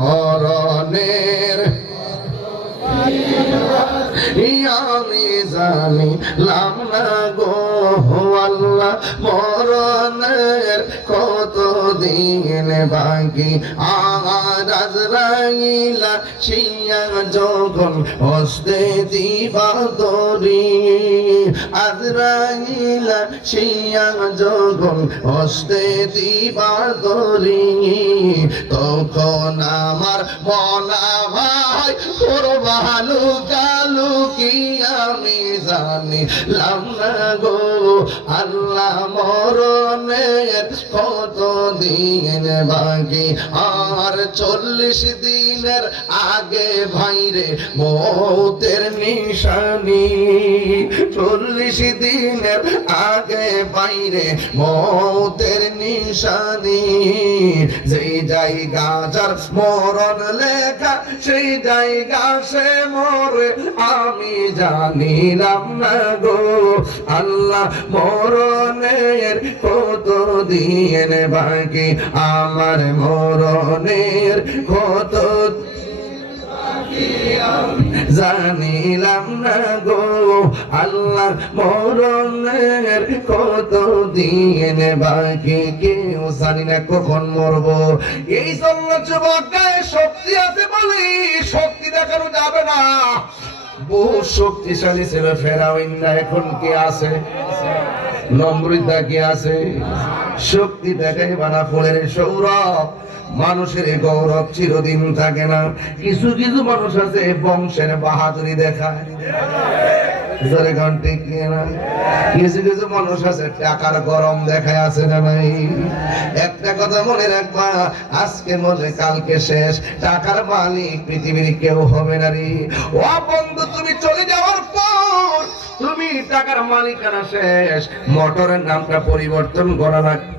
মরণের আমি জানিলাম না গো আল্লাহ, মরণের কত দিন বাকি। আর আজরাইলা শিয়া যখন হস্তে দিবা দরি, আজরাইলা শিয়া যখন হস্তে দিবা দরি, তখন আমার মনা ভাই করবা লুকালু কি আমি জানিলাম না গো আল্লাহ, মরণের কত দিন বাকি। আর 40 দিনের আগে ভাইরে মৌতের নিশানি, 40 দিনের আগে বাইরে মৌতের নিশানি। যেই জায়গা যার মরণ লেখা সেই জায়গা সে মরে আমি জানিলাম না গো আল্লাহ, মরণের কত দিন বাকি। আমার মরণের কত জানিলাম না গো আল্লাহ, মরণের কত দিন বাকি। কেউ জানি না কখন মরবো। এই জন্য যুবক গায়ে শক্তি আছে বলি শক্তি দেখানো যাবে না। বহু শক্তিশালী ছিল ফেরাউন, এখন কি আছে? নমরুদা কি আছে? শক্তি দেখাই বানা ফুলের সৌরভ। মানুষের গৌরব চিরদিন থাকে না। কিছু কিছু মানুষ আছে বংশের বাহাদুরি দেখায়, কিছু কিছু মানুষ আছে টাকার গরম দেখায়, আছে না নাই? একটা কথা মনে রাখবা, আজকে মনে কালকে শেষ। টাকার মালিক পৃথিবীর কেউ হবে না রে। ও বন্ধু, তুমি চলে যাওয়ার পর তুমি টাকার মালিকানা শেষ। মোটরের নামটা পরিবর্তন করা লাগবে।